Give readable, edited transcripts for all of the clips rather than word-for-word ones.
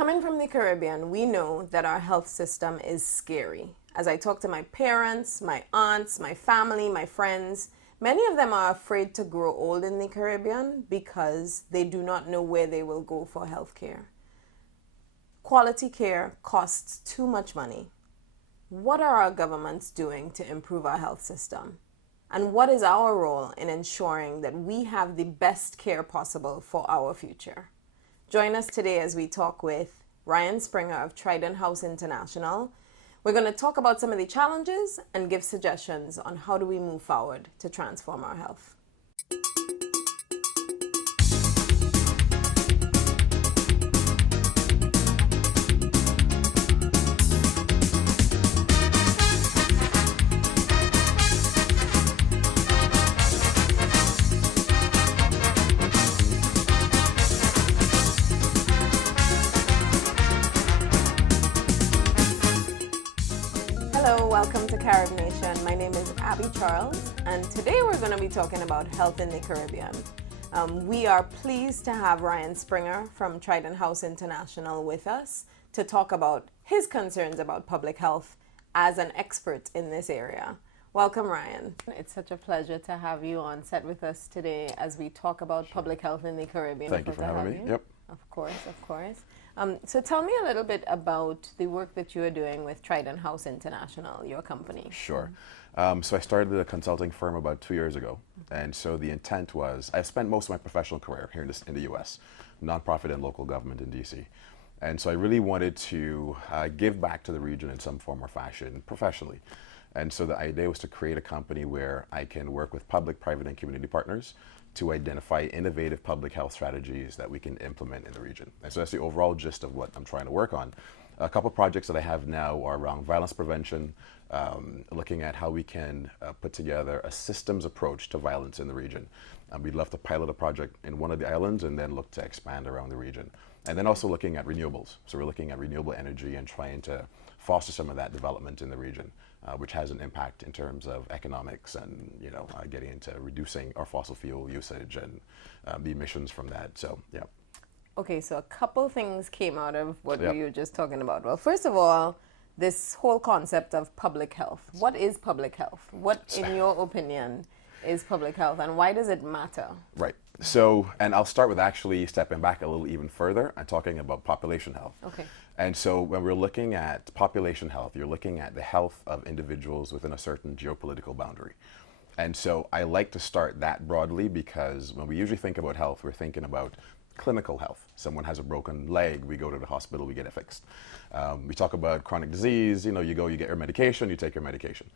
Coming from the Caribbean, we know that our health system is scary. As I talk to my parents, my aunts, my family, my friends, many of them are afraid to grow old in the Caribbean because they do not know where they will go for health care. Quality care costs too much money. What are our governments doing to improve our health system? And what is our role in ensuring that we have the best care possible for our future? Join us today as we talk with Ryan Springer of Trident House International. We're going to talk about some of the challenges and give suggestions on how do we move forward to transform our health. Welcome to Carib Nation. My name is Abby Charles, and today we're going to be talking about health in the Caribbean. We are pleased to have Ryan Springer from Trident House International with us to talk about his concerns about public health as an expert in this area. Welcome, Ryan. It's such a pleasure to have you on set with us today as we talk about public health in the Caribbean. Thank you for having me. Yep. Of course, of course. So tell me a little bit about the work that you are doing with Trident House International, your company. Sure. So I started a consulting firm about 2 years ago. And so the intent was, I've spent most of my professional career here in the US, nonprofit and local government in DC. And so I really wanted to give back to the region in some form or fashion professionally. And so the idea was to create a company where I can work with public, private, and community partners to identify innovative public health strategies that we can implement in the region. And so that's the overall gist of what I'm trying to work on. A couple projects that I have now are around violence prevention, looking at how we can put together a systems approach to violence in the region. We'd love to pilot a project in one of the islands and then look to expand around the region. And then also looking at renewables. So we're looking at renewable energy and trying to foster some of that development in the region, which has an impact in terms of economics and getting into reducing our fossil fuel usage and the emissions from that. So yeah. Okay, so a couple things came out of what we were just talking about. Well, first of all, this whole concept of public health. What is public health? What, in your opinion, is public health, and why does it matter? Right. So, and I'll start with actually stepping back a little even further and talking about population health. Okay. And so when we're looking at population health, you're looking at the health of individuals within a certain geopolitical boundary. And so I like to start that broadly because when we usually think about health, we're thinking about clinical health. Someone has a broken leg, we go to the hospital, we get it fixed. We talk about chronic disease, you go, you get your medication, you take your medication.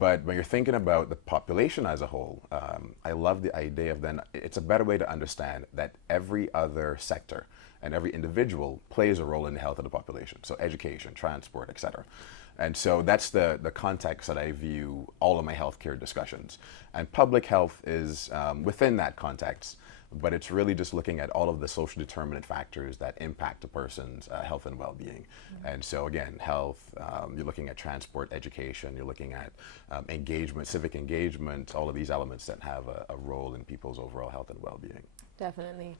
But when you're thinking about the population as a whole, I love the idea of then, it's a better way to understand that every other sector and every individual plays a role in the health of the population. So education, transport, et cetera. And so that's the context that I view all of my healthcare discussions. And public health is within that context, but it's really just looking at all of the social determinant factors that impact a person's health and well-being. And so again, health, you're looking at transport, education, you're looking at engagement, civic engagement, all of these elements that have a role in people's overall health and well-being. Definitely.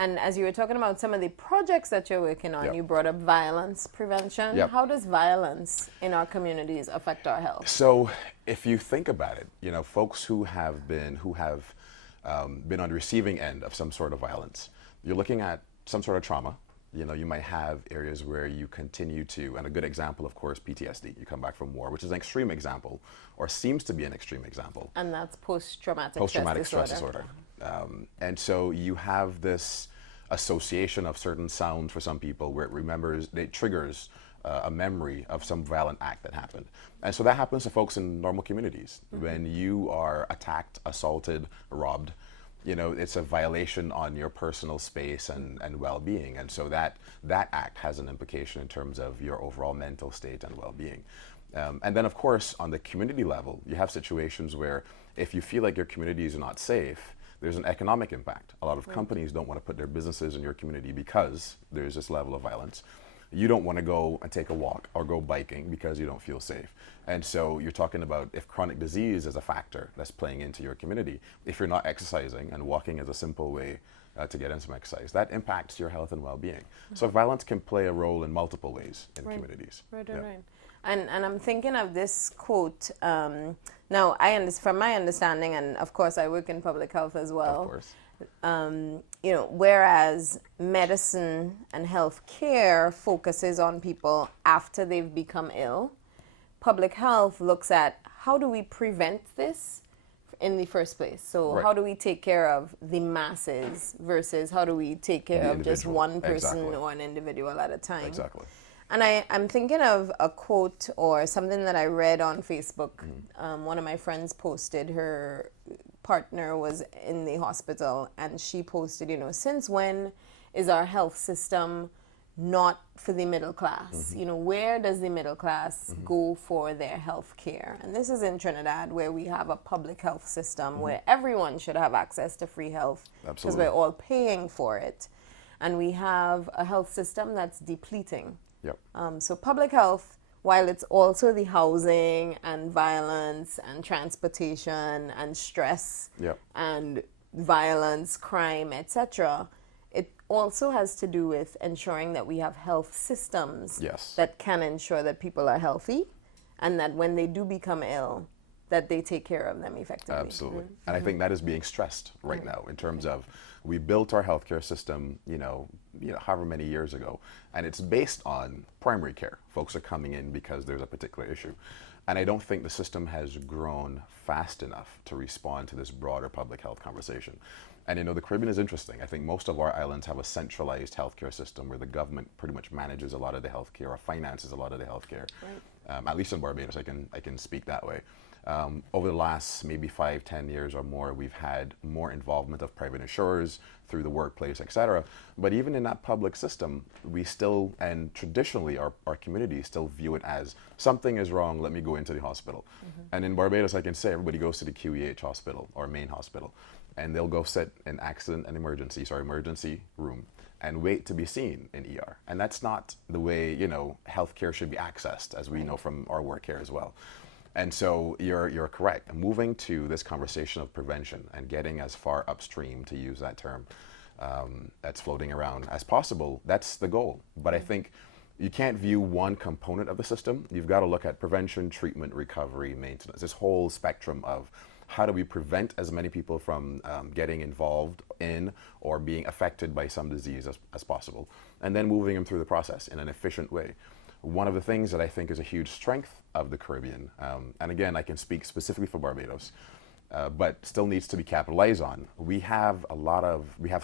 And as you were talking about some of the projects that you're working on, you brought up violence prevention. How does violence in our communities affect our health? So if you think about it, folks who have been on the receiving end of some sort of violence, you're looking at some sort of trauma. You might have areas where you continue to, and a good example, of course, PTSD. You come back from war, which is an extreme example, or seems to be an extreme example. And that's post-traumatic stress disorder. And so you have this association of certain sounds for some people where it triggers a memory of some violent act that happened. And so that happens to folks in normal communities. When you are attacked, assaulted, robbed, it's a violation on your personal space and well-being. And so that act has an implication in terms of your overall mental state and well-being. And then, of course, on the community level, you have situations where if you feel like your communities are not safe, there's an economic impact. A lot of companies don't want to put their businesses in your community because there's this level of violence. You don't want to go and take a walk or go biking because you don't feel safe. And so you're talking about if chronic disease is a factor that's playing into your community, if you're not exercising and walking is a simple way to get in some exercise. That impacts your health and well-being. So violence can play a role in multiple ways in communities. Right. And I'm thinking of this quote. Now, from my understanding, and of course I work in public health as well. Of course. You know, whereas medicine and health care focuses on people after they've become ill, public health looks at how do we prevent this in the first place. So how do we take care of the masses versus how do we take care of just one person or an individual at a time. Exactly. And I'm thinking of a quote or something that I read on Facebook. One of my friends posted, her partner was in the hospital, and she posted, you know, since when is our health system not for the middle class? You know, where does the middle class go for their health care? And this is in Trinidad, where we have a public health system where everyone should have access to free health because we're all paying for it. And we have a health system that's depleting. So public health, while it's also the housing and violence and transportation and stress and violence, crime, etc., it also has to do with ensuring that we have health systems that can ensure that people are healthy and that when they do become ill, that they take care of them effectively. Absolutely. And I think that is being stressed right now in terms of we built our healthcare system, you know, however many years ago, and it's based on primary care. Folks are coming in because there's a particular issue. And I don't think the system has grown fast enough to respond to this broader public health conversation. And you know, the Caribbean is interesting. I think most of our islands have a centralized healthcare system where the government pretty much manages a lot of the healthcare or finances a lot of the healthcare. At least in Barbados, I can speak that way. Over the last maybe 5-10 years or more, we've had more involvement of private insurers through the workplace, etc. But even in that public system, we still, and traditionally our communities still view it as something is wrong, let me go into the hospital. And in Barbados, I can say everybody goes to the QEH hospital or main hospital, and they'll go sit in emergency room and wait to be seen in ER. And that's not the way, you know, healthcare should be accessed, as we know from our work here as well. And so you're correct. Moving to this conversation of prevention and getting as far upstream, to use that term, that's floating around as possible, that's the goal. But I think you can't view one component of the system. You've got to look at prevention, treatment, recovery, maintenance, this whole spectrum of how do we prevent as many people from getting involved in or being affected by some disease as possible, and then moving them through the process in an efficient way. One of the things that I think is a huge strength of the Caribbean, and again, I can speak specifically for Barbados, but still needs to be capitalized on. We have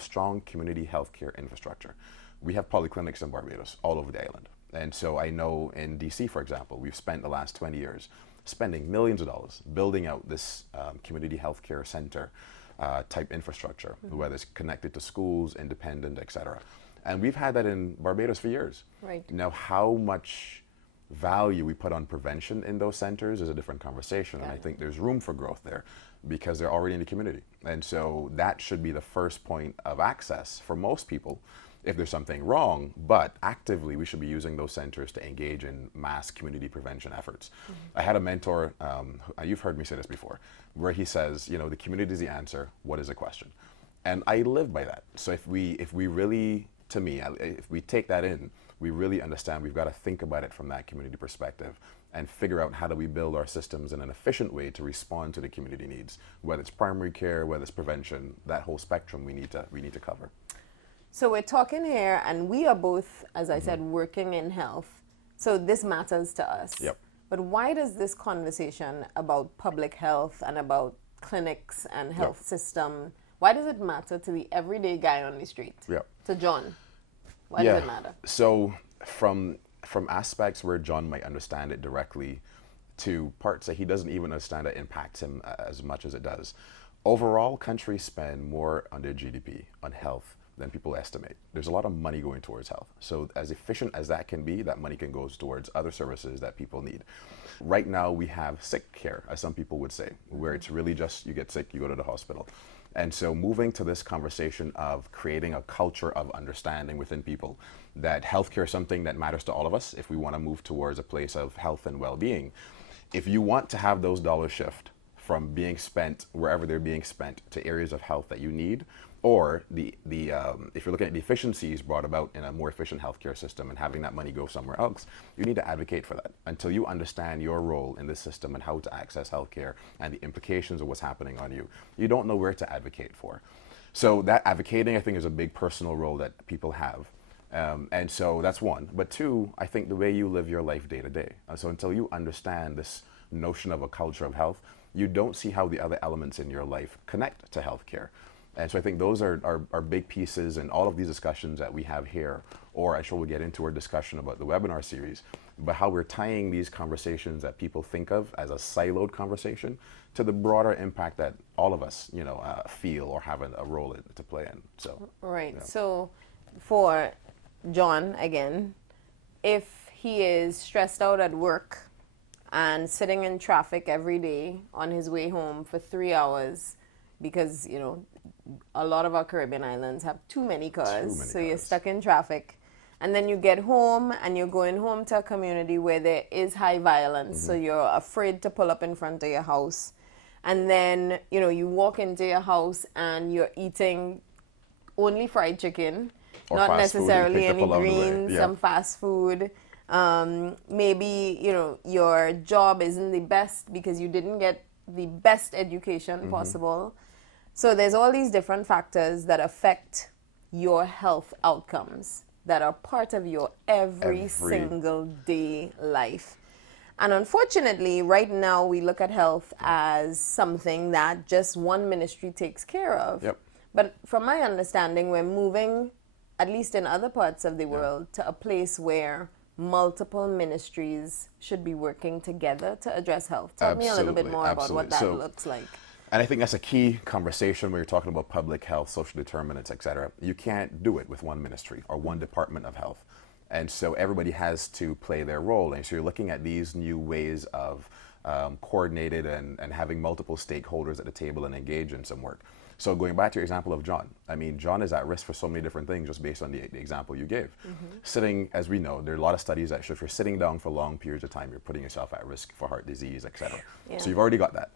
strong community healthcare infrastructure. We have polyclinics in Barbados all over the island. And so I know in DC, for example, we've spent the last 20 years spending millions of dollars building out this community healthcare center type infrastructure, whether it's connected to schools, independent, etc. And we've had that in Barbados for years. Now, how much value we put on prevention in those centers is a different conversation. And I think there's room for growth there because they're already in the community. And so that should be the first point of access for most people if there's something wrong, but actively we should be using those centers to engage in mass community prevention efforts. I had a mentor, you've heard me say this before, where he says, you know, the community is the answer, what is the question? And I live by that. So if we really, to me, if we take that in, we really understand we've got to think about it from that community perspective and figure out how do we build our systems in an efficient way to respond to the community needs, whether it's primary care, whether it's prevention, that whole spectrum we need to cover. So we're talking here, and we are both, as I said, working in health. So this matters to us. But why does this conversation about public health and about clinics and health system, why does it matter to the everyday guy on the street? To John? Why does it matter? So from aspects where John might understand it directly to parts that he doesn't even understand that impacts him as much as it does. Overall, countries spend more on their GDP on health than people estimate. There's a lot of money going towards health. So as efficient as that can be, that money can go towards other services that people need. Right now we have sick care, as some people would say, where it's really just you get sick, you go to the hospital. And so moving to this conversation of creating a culture of understanding within people that healthcare is something that matters to all of us if we want to move towards a place of health and well-being. If you want to have those dollars shift from being spent wherever they're being spent to areas of health that you need, or if you're looking at the efficiencies brought about in a more efficient healthcare system and having that money go somewhere else, you need to advocate for that. Until you understand your role in this system and how to access healthcare and the implications of what's happening on you, you don't know where to advocate for. So that advocating, I think, is a big personal role that people have. And so that's one. But two, I think the way you live your life day to day. So until you understand this notion of a culture of health, you don't see how the other elements in your life connect to healthcare. And so I think those are big pieces in all of these discussions that we have here, or I'm sure we'll get into our discussion about the webinar series, but how we're tying these conversations that people think of as a siloed conversation to the broader impact that all of us, feel or have a role to play in. So, right. So for John, again, if he is stressed out at work and sitting in traffic every day on his way home for 3 hours, because, a lot of our Caribbean islands have too many cars, so you're stuck in traffic. And then you get home and you're going home to a community where there is high violence, so you're afraid to pull up in front of your house. And then, you walk into your house and you're eating only fried chicken, or not necessarily any greens, some fast food. Maybe, your job isn't the best because you didn't get the best education possible. So there's all these different factors that affect your health outcomes that are part of your every single day life. And unfortunately, right now we look at health as something that just one ministry takes care of. Yep. But from my understanding, we're moving, at least in other parts of the world, to a place where multiple ministries should be working together to address health. Tell me a little bit more about what that looks like. And I think that's a key conversation when you're talking about public health, social determinants, et cetera. You can't do it with one ministry or one department of health. And so everybody has to play their role. And so you're looking at these new ways of coordinated and having multiple stakeholders at the table and engage in some work. So going back to your example of John, I mean, John is at risk for so many different things just based on the example you gave. Sitting, as we know, there are a lot of studies that show if you're sitting down for long periods of time, you're putting yourself at risk for heart disease, et cetera. So you've already got that.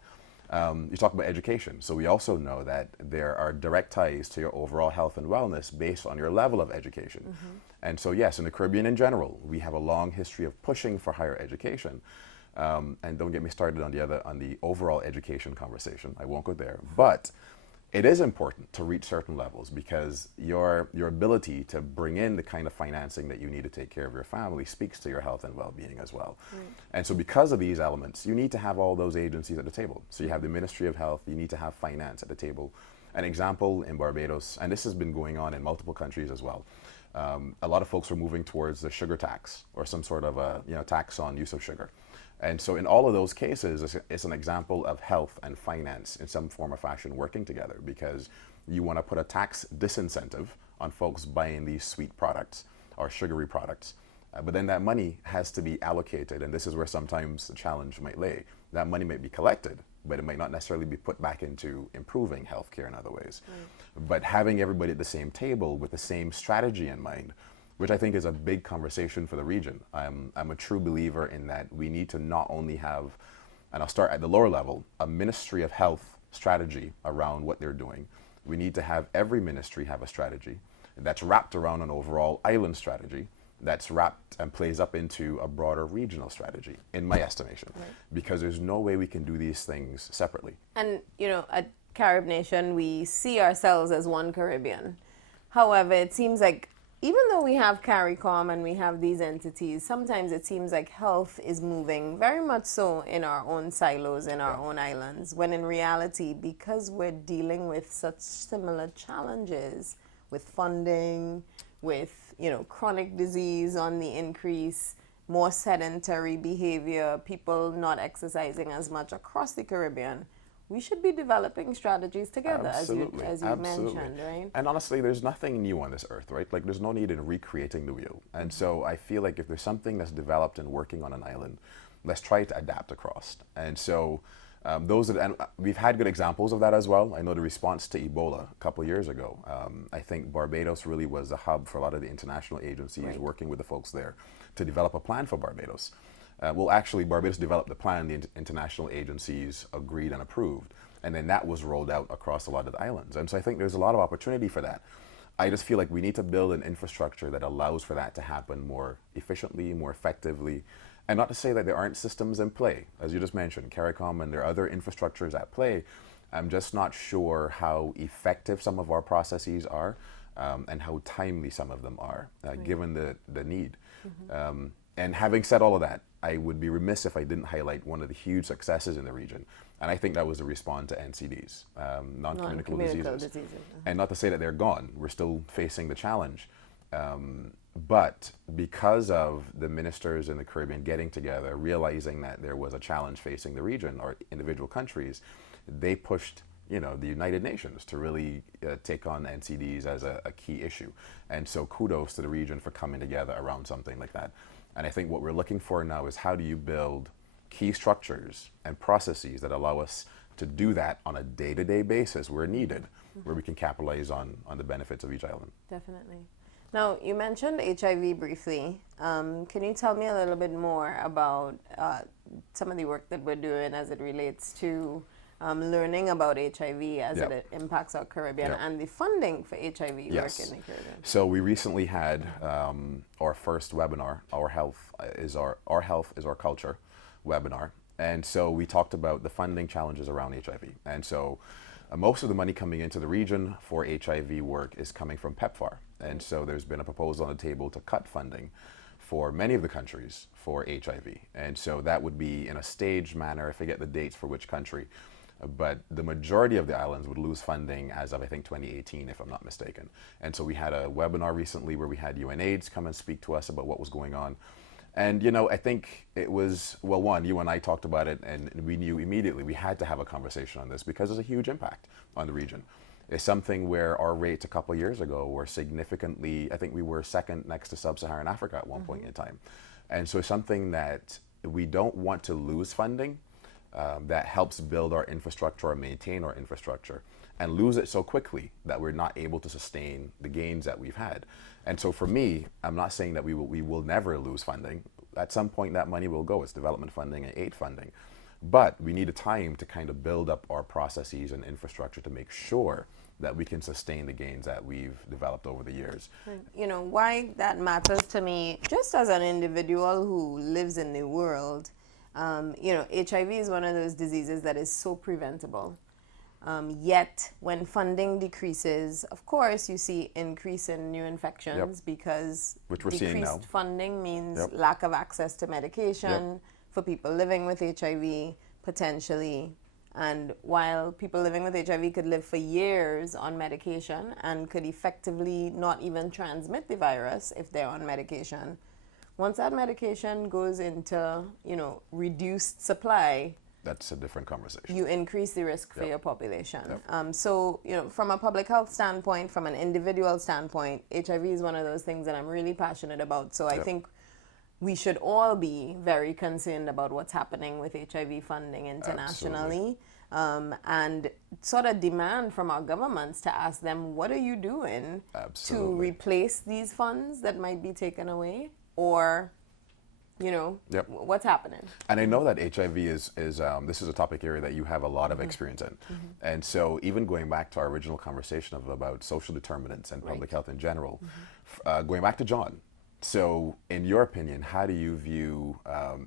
You talk about education. So we also know that there are direct ties to your overall health and wellness based on your level of education. And so yes, in the Caribbean in general, we have a long history of pushing for higher education. And don't get me started on the overall education conversation. I won't go there. But it is important to reach certain levels because your ability to bring in the kind of financing that you need to take care of your family speaks to your health and well-being as well. And so because of these elements, you need to have all those agencies at the table. So you have the Ministry of Health, you need to have finance at the table. An example in Barbados, and this has been going on in multiple countries as well, a lot of folks are moving towards the sugar tax or some sort of a tax on use of sugar. And so in all of those cases, it's an example of health and finance in some form or fashion working together because you want to put a tax disincentive on folks buying these sweet products or sugary products. But then that money has to be allocated, and this is where sometimes the challenge might lay. That money might be collected, but it might not necessarily be put back into improving healthcare in other ways. But having everybody at the same table with the same strategy in mind, which I think is a big conversation for the region. I'm a true believer in that we need to not only have, and I'll start at the lower level, a Ministry of Health strategy around what they're doing. We need to have every ministry have a strategy that's wrapped around an overall island strategy that's wrapped and plays up into a broader regional strategy, in my estimation, because there's no way we can do these things separately. And, at Carib Nation, we see ourselves as one Caribbean. However, it seems like even though we have CARICOM and we have these entities, sometimes it seems like health is moving very much so in our own silos, in our own islands, when in reality, because we're dealing with such similar challenges with funding, with, chronic disease on the increase, more sedentary behavior, people not exercising as much across the Caribbean, we should be developing strategies together, as you mentioned, right? And honestly, there's nothing new on this earth, right? Like, there's no need in recreating the wheel. And so I feel like if there's something that's developed and working on an island, let's try to adapt across. And so and we've had good examples of that as well. I know the response to Ebola a couple of years ago. I think Barbados really was the hub for a lot of the international agencies working with the folks there to develop a plan for Barbados. Barbados developed the plan, the international agencies agreed and approved. And then that was rolled out across a lot of the islands. And so I think there's a lot of opportunity for that. I just feel like we need to build an infrastructure that allows for that to happen more efficiently, more effectively. And not to say that there aren't systems in play. As you just mentioned, CARICOM, and there are other infrastructures at play. I'm just not sure how effective some of our processes are, and how timely some of them are, given the need. And having said all of that, I would be remiss if I didn't highlight one of the huge successes in the region. And I think that was to respond to NCDs, non-communicable diseases. And not to say that they're gone, we're still facing the challenge. But because of the ministers in the Caribbean getting together, realizing that there was a challenge facing the region or individual countries, they pushed the United Nations to really take on NCDs as a key issue. And so kudos to the region for coming together around something like that. And I think what we're looking for now is how do you build key structures and processes that allow us to do that on a day-to-day basis where needed, where we can capitalize on the benefits of each island. Definitely. Now, you mentioned HIV briefly. Can you tell me a little bit more about some of the work that we're doing as it relates to learning about HIV as it impacts our Caribbean and the funding for HIV work in the Caribbean? So we recently had our first webinar, Our Health is Our Culture webinar. And so we talked about the funding challenges around HIV. And so most of the money coming into the region for HIV work is coming from PEPFAR. And so there's been a proposal on the table to cut funding for many of the countries for HIV. And so that would be in a staged manner, I forget the dates for which country, but the majority of the islands would lose funding as of, I think, 2018, if I'm not mistaken. And so we had a webinar recently where we had UNAIDS come and speak to us about what was going on. And, I think it was, well, one, you and I talked about it, and we knew immediately we had to have a conversation on this because there's a huge impact on the region. It's something where our rates a couple of years ago were significantly, I think we were second next to sub-Saharan Africa at one point in time. And so it's something that we don't want to lose funding that helps build our infrastructure or maintain our infrastructure, and lose it so quickly that we're not able to sustain the gains that we've had. And so for me, I'm not saying that we will never lose funding. At some point that money will go. It's development funding and aid funding. But we need a time to kind of build up our processes and infrastructure to make sure that we can sustain the gains that we've developed over the years. Why that matters to me, just as an individual who lives in the world, HIV is one of those diseases that is so preventable. Yet, when funding decreases, of course, you see increase in new infections because which we're seeing now. Decreased funding means lack of access to medication for people living with HIV, potentially. And while people living with HIV could live for years on medication and could effectively not even transmit the virus if they're on medication, once that medication goes into, reduced supply, that's a different conversation. You increase the risk for your population. So, from a public health standpoint, from an individual standpoint, HIV is one of those things that I'm really passionate about. So I think we should all be very concerned about what's happening with HIV funding internationally. And sort of demand from our governments to ask them, what are you doing to replace these funds that might be taken away? Or what's happening. And I know that HIV is this is a topic area that you have a lot of experience in. And so even going back to our original conversation about social determinants and public health in general, going back to John. So in your opinion, how do you view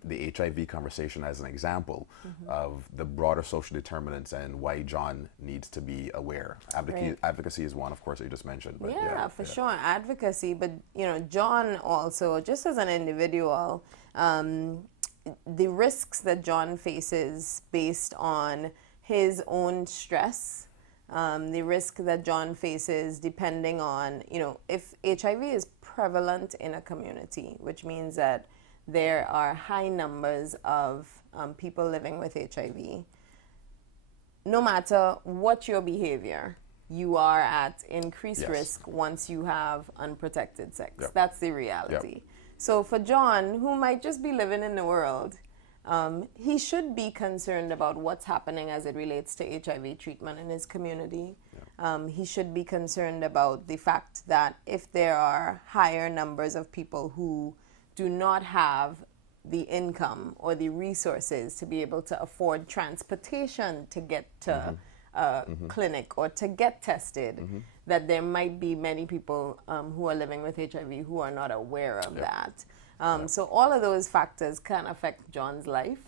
the HIV conversation as an example of the broader social determinants and why John needs to be aware? Advocacy is one, of course, that you just mentioned. But for sure, advocacy. But, John also, just as an individual, the risks that John faces based on his own stress, the risk that John faces depending on, if HIV is prevalent in a community, which means that there are high numbers of people living with HIV, no matter what your behavior, you are at increased risk once you have unprotected sex. That's the reality. So for John, who might just be living in the world, he should be concerned about what's happening as it relates to HIV treatment in his community. He should be concerned about the fact that if there are higher numbers of people who do not have the income or the resources to be able to afford transportation to get to a clinic or to get tested, that there might be many people who are living with HIV who are not aware of that. So all of those factors can affect John's life.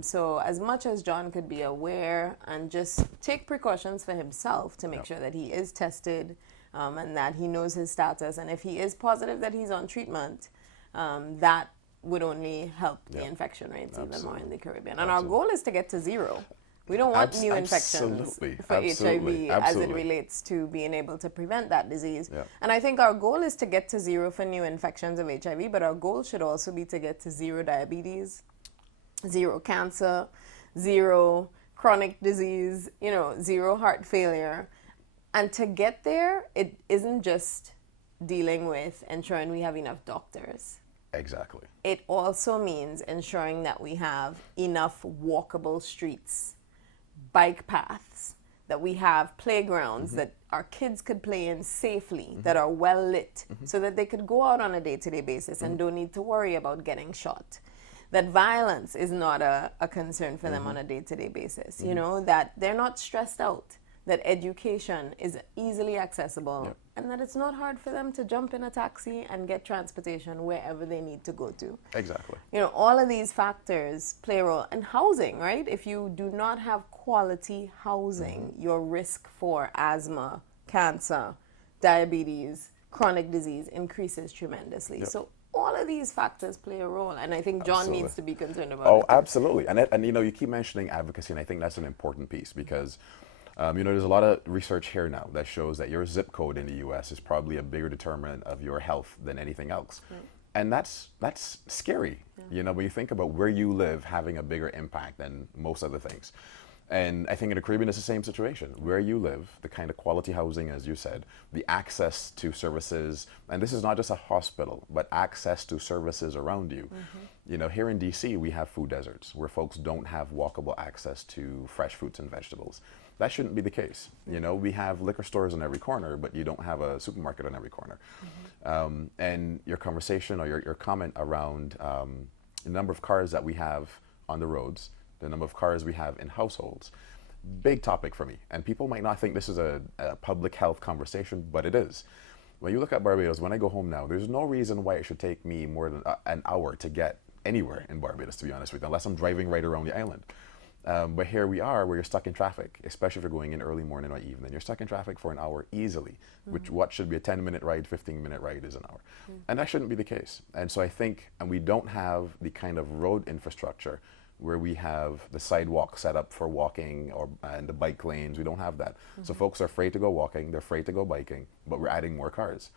So as much as John could be aware and just take precautions for himself to make sure that he is tested and that he knows his status, and if he is positive that he's on treatment, that would only help the infection rates even more in the Caribbean. And our goal is to get to zero. We don't want new infections for HIV as it relates to being able to prevent that disease. And I think our goal is to get to zero for new infections of HIV, but our goal should also be to get to zero diabetes, zero cancer, zero chronic disease, you know, zero heart failure. And to get there, it isn't just dealing with ensuring we have enough doctors. Exactly. It also means ensuring that we have enough walkable streets, bike paths, that we have playgrounds that our kids could play in safely, that are well lit, so that they could go out on a day-to-day basis and don't need to worry about getting shot. That violence is not a concern for them on a day-to-day basis, you know, that they're not stressed out, that education is easily accessible, and that it's not hard for them to jump in a taxi and get transportation wherever they need to go to. Exactly. You know, all of these factors play a role. And housing, right? If you do not have quality housing, your risk for asthma, cancer, diabetes, chronic disease increases tremendously. So all of these factors play a role, and I think John needs to be concerned about it. Oh, absolutely. And you know, you keep mentioning advocacy, and I think that's an important piece because you know, there's a lot of research here now that shows that your zip code in the U.S. is probably a bigger determinant of your health than anything else. And that's scary, you know, when you think about where you live having a bigger impact than most other things. And I think in the Caribbean, it's the same situation. Where you live, the kind of quality housing, as you said, the access to services, and this is not just a hospital, but access to services around you. You know, here in D.C., we have food deserts where folks don't have walkable access to fresh fruits and vegetables. That shouldn't be the case. You know, we have liquor stores on every corner, but you don't have a supermarket on every corner. And your conversation or your comment around the number of cars that we have on the roads, the number of cars we have in households, big topic for me. And people might not think this is a public health conversation, but it is. When you look at Barbados, when I go home now, there's no reason why it should take me more than an hour to get anywhere in Barbados, to be honest with you, unless I'm driving right around the island. But here we are, where you're stuck in traffic, especially if you're going in early morning or evening. You're stuck in traffic for an hour easily, which what should be a 10-minute ride, 15-minute ride is an hour. And that shouldn't be the case. And so I think, and we don't have the kind of road infrastructure where we have the sidewalk set up for walking and the bike lanes. We don't have that. So folks are afraid to go walking, they're afraid to go biking, but we're adding more cars.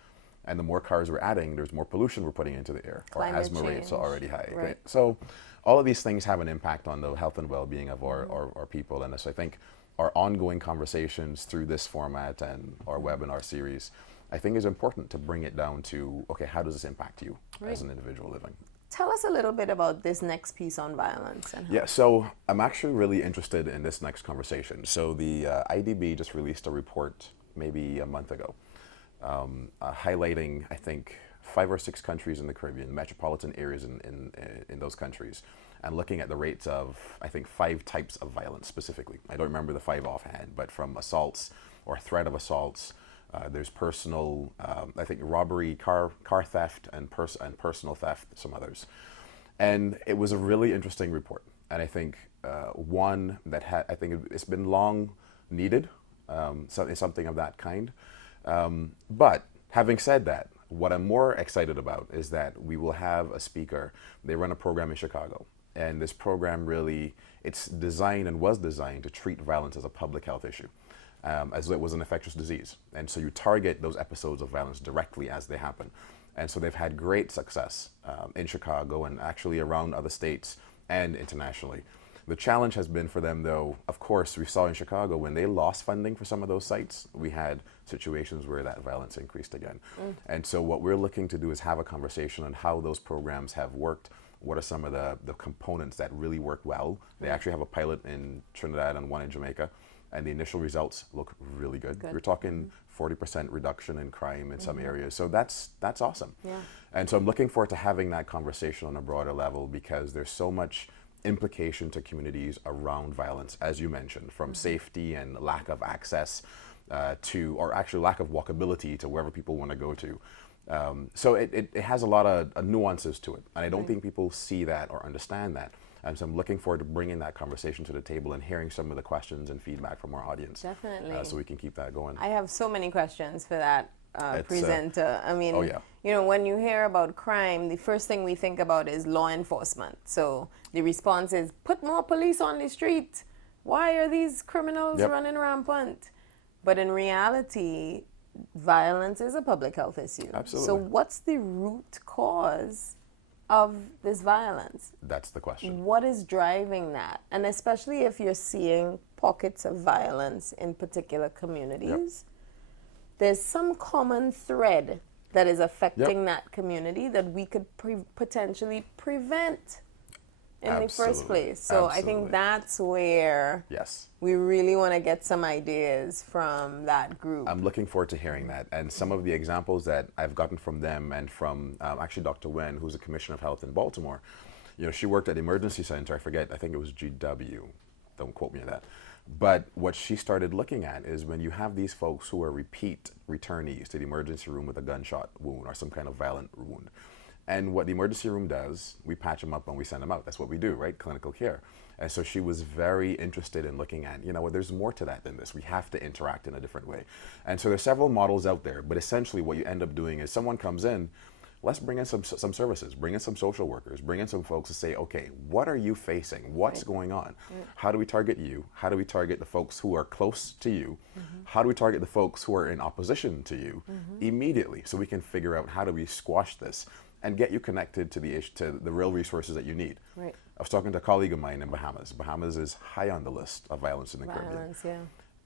And the more cars we're adding, there's more pollution we're putting into the air. Our asthma rates are already high. Right? So all of these things have an impact on the health and well-being of our people. And so I think our ongoing conversations through this format and our webinar series, I think is important to bring it down to, okay, how does this impact you as an individual living? Tell us a little bit about this next piece on violence. And yeah, so I'm actually really interested in this next conversation. So the IDB just released a report maybe a month ago, highlighting, I think, 5 or 6 countries in the Caribbean, metropolitan areas in those countries, and looking at the rates of, I think, 5 types of violence specifically. I don't remember the 5 offhand, but from assaults or threat of assaults, there's personal, I think, robbery, car theft, and personal theft, some others. And it was a really interesting report. And I think one that I think it's been long needed, something of that kind. But having said that, what I'm more excited about is that we will have a speaker. They run a program in Chicago. And this program really, it's designed and was designed to treat violence as a public health issue. As it was an infectious disease. And so you target those episodes of violence directly as they happen. And so they've had great success in Chicago and actually around other states and internationally. The challenge has been for them, though, of course, we saw in Chicago when they lost funding for some of those sites, we had situations where that violence increased again. And so what we're looking to do is have a conversation on how those programs have worked. What are some of the components that really work well? They actually have a pilot in Trinidad and one in Jamaica. And the initial results look really good. We're talking 40% reduction in crime in some areas. So that's awesome. Yeah. And so I'm looking forward to having that conversation on a broader level, because there's so much implication to communities around violence, as you mentioned, from safety and lack of access to, or actually lack of walkability to wherever people want to go to. So it has a lot of nuances to it. And I don't think people see that or understand that. And so I'm looking forward to bringing that conversation to the table and hearing some of the questions and feedback from our audience. Definitely. So we can keep that going. I have so many questions for that presenter. I mean, oh, yeah. you know, when you hear about crime, the first thing we think about is law enforcement. So the response is, put more police on the street. Why are these criminals running rampant? But in reality, violence is a public health issue. Absolutely. So what's the root cause of this violence? That's the question. What is driving that? And especially if you're seeing pockets of violence in particular communities, there's some common thread that is affecting that community that we could potentially prevent in the first place. So I think that's where we really want to get some ideas from that group. I'm looking forward to hearing that. And some of the examples that I've gotten from them and from actually Dr. Wen, who's the Commissioner of Health in Baltimore, you know, she worked at the emergency center. I think it was GW. Don't quote me on that. But what she started looking at is when you have these folks who are repeat returnees to the emergency room with a gunshot wound or some kind of violent wound. And what the emergency room does, we patch them up and we send them out. That's what we do, right? Clinical care. And so she was very interested in looking at, you know, there's more to that than this. We have to interact in a different way. And so there's several models out there, but essentially what you end up doing is someone comes in, let's bring in some services, bring in some social workers, bring in some folks to say, okay, what are you facing? What's going on? How do we target you? How do we target the folks who are close to you? How do we target the folks who are in opposition to you immediately, so we can figure out how do we squash this and get you connected to the real resources that you need. Right. I was talking to a colleague of mine in Bahamas. Bahamas is high on the list of violence in the Caribbean. Yeah.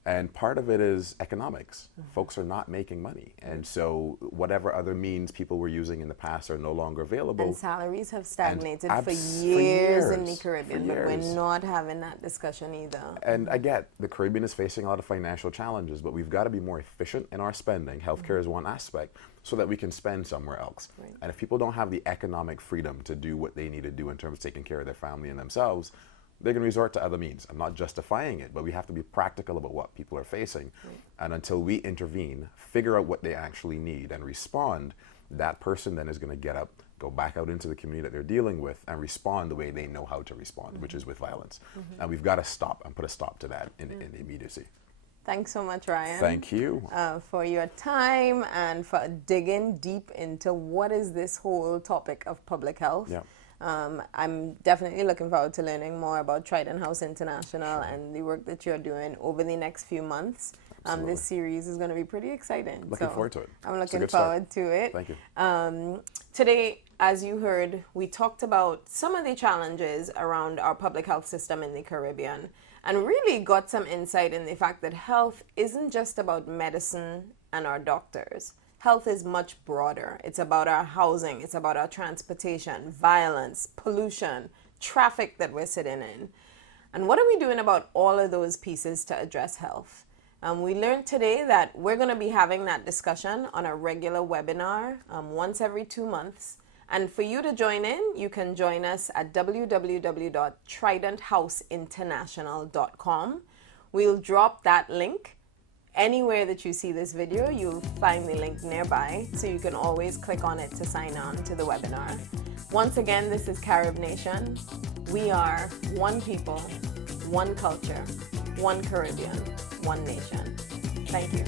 And part of it is economics. Folks are not making money. And so whatever other means people were using in the past are no longer available. And salaries have stagnated for years in the Caribbean, but we're not having that discussion either. And I get the Caribbean is facing a lot of financial challenges, but we've got to be more efficient in our spending. Healthcare is one aspect, so that we can spend somewhere else. Right. And if people don't have the economic freedom to do what they need to do in terms of taking care of their family and themselves, they're going to resort to other means. I'm not justifying it, but we have to be practical about what people are facing. Right. And until we intervene, figure out what they actually need and respond, that person then is going to get up, go back out into the community that they're dealing with and respond the way they know how to respond, which is with violence. And we've got to stop and put a stop to that in immediacy. Thanks so much, Ryan. Thank you. For your time and for digging deep into what is this whole topic of public health. Yeah. I'm definitely looking forward to learning more about Trident House International and the work that you're doing over the next few months. This series is going to be pretty exciting. Looking forward to it. I'm looking forward to it. Thank you. Today, as you heard, we talked about some of the challenges around our public health system in the Caribbean and really got some insight in the fact that health isn't just about medicine and our doctors. Health is much broader. It's about our housing. It's about our transportation, violence, pollution, traffic that we're sitting in. And what are we doing about all of those pieces to address health? We learned today that we're going to be having that discussion on a regular webinar once every 2 months. And for you to join in, you can join us at www.tridenthouseinternational.com. We'll drop that link. Anywhere that you see this video, you'll find the link nearby, so you can always click on it to sign on to the webinar. Once again, this is Carib Nation. We are one people, one culture, one Caribbean, one nation. Thank you.